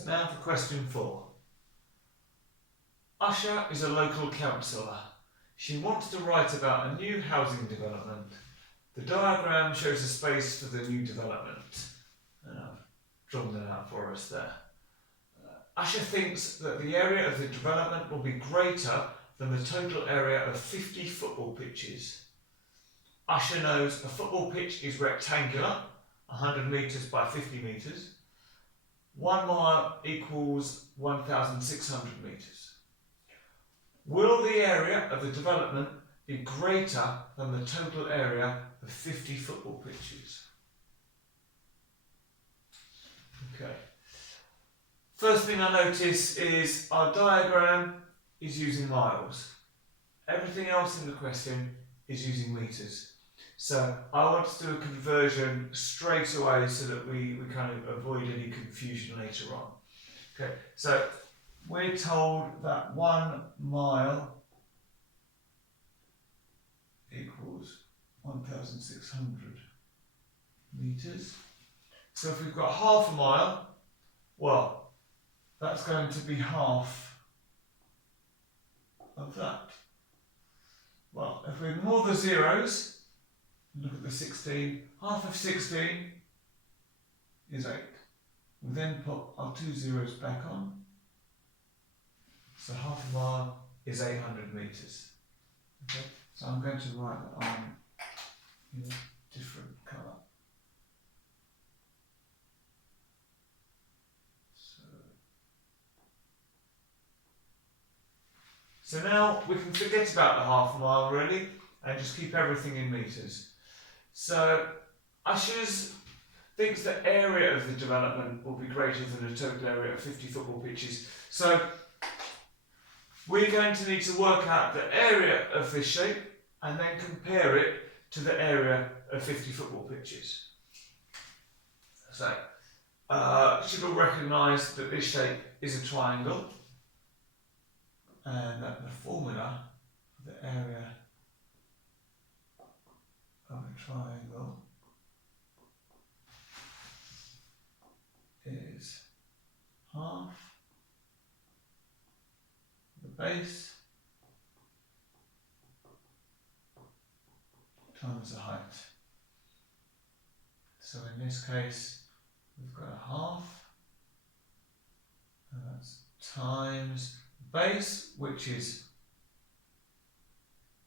So now for question 4. Usha is a local councillor. She wants to write about a new housing development. The diagram shows the space for the new development. And I've drawn that out for us there. Usha thinks that the area of the development will be greater than the total area of 50 football pitches. Usha knows a football pitch is rectangular, 100 metres by 50 metres. 1 mile equals 1,600 metres. Will the area of the development be greater than the total area of 50 football pitches? Okay. First thing I notice is our diagram is using miles. Everything else in the question is using metres. So I want to do a conversion straight away so that we kind of avoid any confusion later on. Okay, so we're told that 1 mile equals 1,600 metres. So if we've got half a mile, well, that's going to be half of that. Well, if we ignore the zeros, look at the 16, half of 16 is 8. We then put our 2 zeros back on. So half a mile is 800 metres. Okay, so I'm going to write that on in a different colour. So now we can forget about the half a mile really and just keep everything in metres. So Usha thinks the area of the development will be greater than the total area of 50 football pitches. So we're going to need to work out the area of this shape and then compare it to the area of 50 football pitches. So should all recognise that this shape is a triangle and that the formula for the area of a triangle is half the base times the height. So in this case we've got a half, and that's times base, which is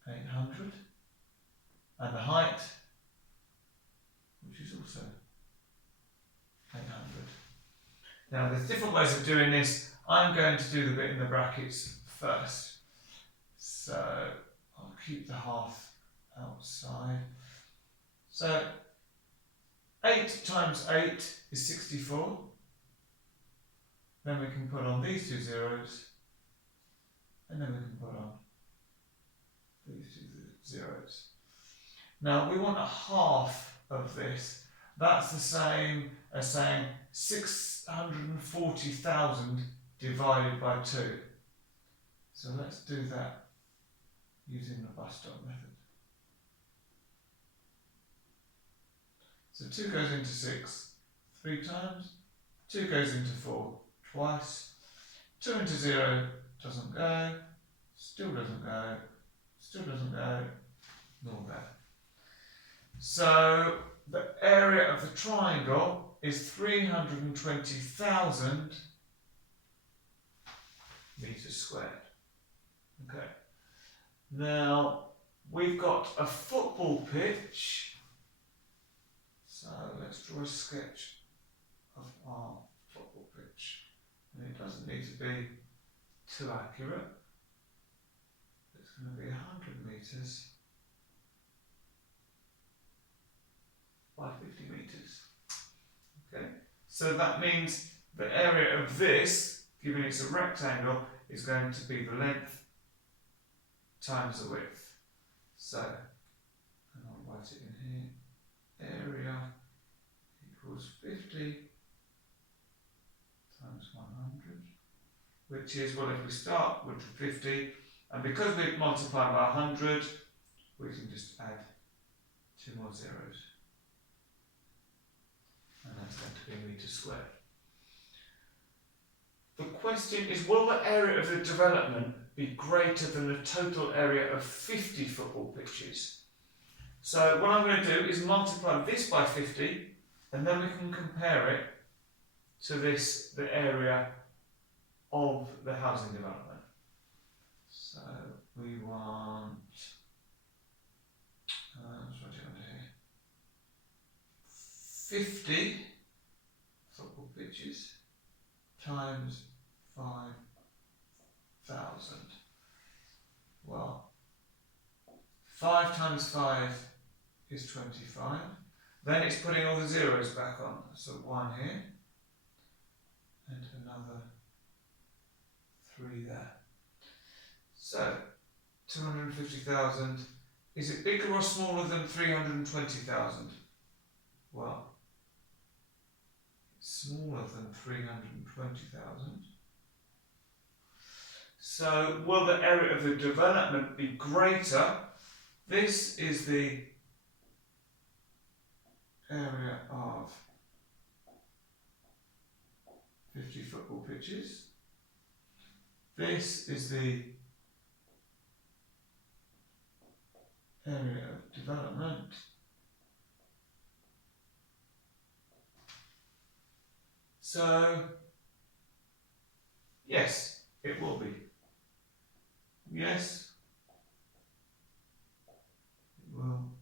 800, and the height, which is also 800. Now there's different ways of doing this. I'm going to do the bit in the brackets first. So I'll keep the half outside. So 8 times 8 is 64. Then we can put on these 2 zeros, and then we can put on these 2 zeros. Now we want a half of this. That's the same as saying 640,000 divided by 2. So let's do that using the bus stop method. So 2 goes into 6 3 times, 2 goes into 4 twice, 2 into 0 doesn't go, still doesn't go, still doesn't go, nor there. So the area of the triangle is 320,000 metres squared. Okay. Now we've got a football pitch. So let's draw a sketch of our football pitch. And it doesn't need to be too accurate. It's going to be 100 metres by 50 metres. Okay, so that means the area of this, given it's a rectangle, is going to be the length times the width. So, and I'll write it in here, area equals 50 times 100, which is, well, if we start with 50, and because we've multiplied by 100, we can just add 2 more zeros. And that's going to be metres squared. question is, will the area of the development be greater than the total area of 50 football pitches? So what I'm going to do is multiply this by 50, and then we can compare it to the area of the housing development. So we want, let's write it under here, 50 football pitches times 5,000. Well, 5 times 5 is 25. Then it's putting all the zeros back on. So 1 here, and another 3 there. So 250,000. Is it bigger or smaller than 320,000? Well, it's smaller than 320,000. So will the area of the development be greater? This is the area of 50 football pitches. This is the area of development. So, yes, it will be. Yes, it will